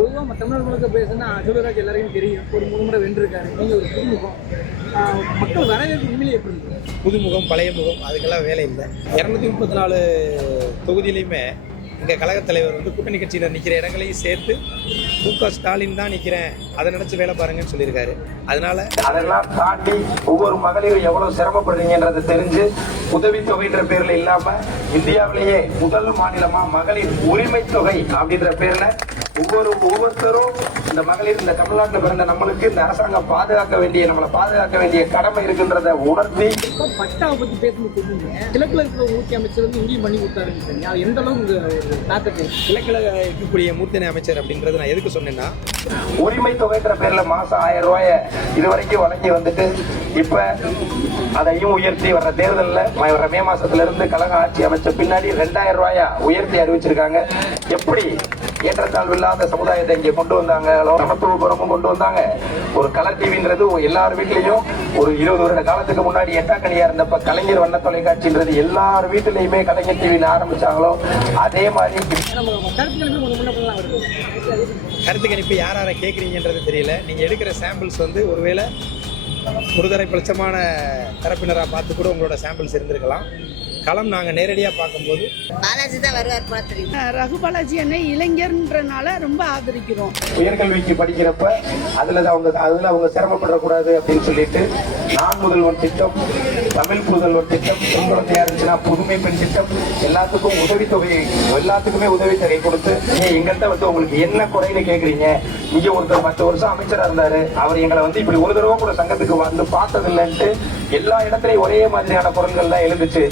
பொதுவாக தமிழர் முழுக்க பேசுனா அசோகராஜ் எல்லாரையும் தெரியும். ஒரு 3 முறை வென்றிருக்காரு. நீங்கள் ஒரு புதுமுகம், மக்கள் வரவேற்பு உண்மையிலே எப்படி இருக்கு? புதுமுகம் பழைய முகம் அதுக்கெல்லாம் வேலை இல்லை. 234 தொகுதியிலையுமே எங்கள் கழகத் தலைவர் கூட்டணி கட்சியினர் நிற்கிற இடங்களையும் சேர்த்து மு.க. ஸ்டாலின் தான் நிற்கிறேன், அதை நினைச்சு வேலை பாருங்கன்னு சொல்லியிருக்காரு. அதெல்லாம் தாண்டி ஒவ்வொரு மகளிரும் எவ்வளவு சிரமப்படுறீங்கன்றதை தெரிஞ்சு உதவித்தொகைன்ற பேர்ல இல்லாம இந்தியாவிலேயே முதல் மாநிலமா மகளிர் உரிமை தொகை அப்படின்ற பேர்ல ஒவ்வொருத்தரும் இந்த மகளிர் இந்த தமிழ்நாட்டில் பிறந்த நம்மளுக்கு இந்த அரசாங்கம் நம்மளை பாதுகாக்க வேண்டிய கடமை இருக்குன்றத உணர்த்தி பட்டாவை பத்தி பேசும்போது கிழக்குல இருக்கிற மூர்த்தி அமைச்சர் இங்கேயும் பண்ணி கொடுத்தாருன்னு அது எந்த அளவுக்கு தாக்கத்தை கிழக்கில் இருக்கக்கூடிய மூர்த்தி அமைச்சர் அப்படின்றது நான் எதுக்கு சொன்னேன்னா, உரிமை தொகைன்ற பேர்ல மாசம் 1000 ரூபாய இதுவரைக்கும் வழங்கி வந்துட்டு இப்ப அதையும் உயர்த்தி வர்ற தேர்தலில் வர மே மாசத்துல இருந்து கழக ஆட்சி அமைச்ச பின்னாடி 2000 ரூபாயா உயர்த்தி அறிவிச்சிருக்காங்க. எப்படி ஏற்றத்தாழ்வு இல்லாத சமுதாயத்தை இங்க கொண்டு வந்தாங்க, சமத்துவபுரமும் கொண்டு வந்தாங்க. ஒரு கலர் டிவின்றது எல்லார் வீட்லயும் ஒரு 20 வருட காலத்துக்கு முன்னாடி எட்டாக்கணியா இருந்தப்ப கலைஞர் வண்ண தொலைக்காட்சின்றது எல்லார் வீட்டிலையுமே கலைஞர் டிவின்னு ஆரம்பிச்சாங்களோ அதே மாதிரி கருத்து கணிப்பு யாரை கேட்குறீங்கன்றது தெரியல. நீங்க எடுக்கிற சாம்பிள்ஸ் ஒருவேளை ஒருதலை பட்சமான தரப்பினராக பார்த்து கூட உங்களோட சாம்பிள்ஸ் இருந்திருக்கலாம். களம் நாங்கள் நேரடியாக பார்க்கும்போது பாலாஜி தான் வருவார் போல தெரியும். ரகு பாலாஜி என்ன இளைஞர்ன்றனால ரொம்ப ஆதரிக்கிறோம். உயர்கல்விக்கு படிக்கிறப்ப அதுல அவங்க சிரமப்படக்கூடாது அப்படின்னு சொல்லிட்டு நான் முதல்வன் திட்டம், தமிழ் புதல்வன் திட்டம், பெண்குழந்தையா இருந்துச்சுன்னா புதுமை பெண் திட்டம், எல்லாத்துக்குமே உதவித்தொகை கொடுத்து எங்கள்கிட்ட உங்களுக்கு என்ன குறைன்னு கேக்குறீங்க. இங்க ஒருத்தர் 10 வருஷம் அமைச்சரா இருந்தாரு, அவர் எங்களை இப்படி ஒரு தடவை கூட சங்கத்துக்கு வந்து பார்த்தது இல்லைன்ட்டு எல்லா இடத்துலயும் ஒரே மாதிரியான குரல்கள் தான் எழுந்துச்சு.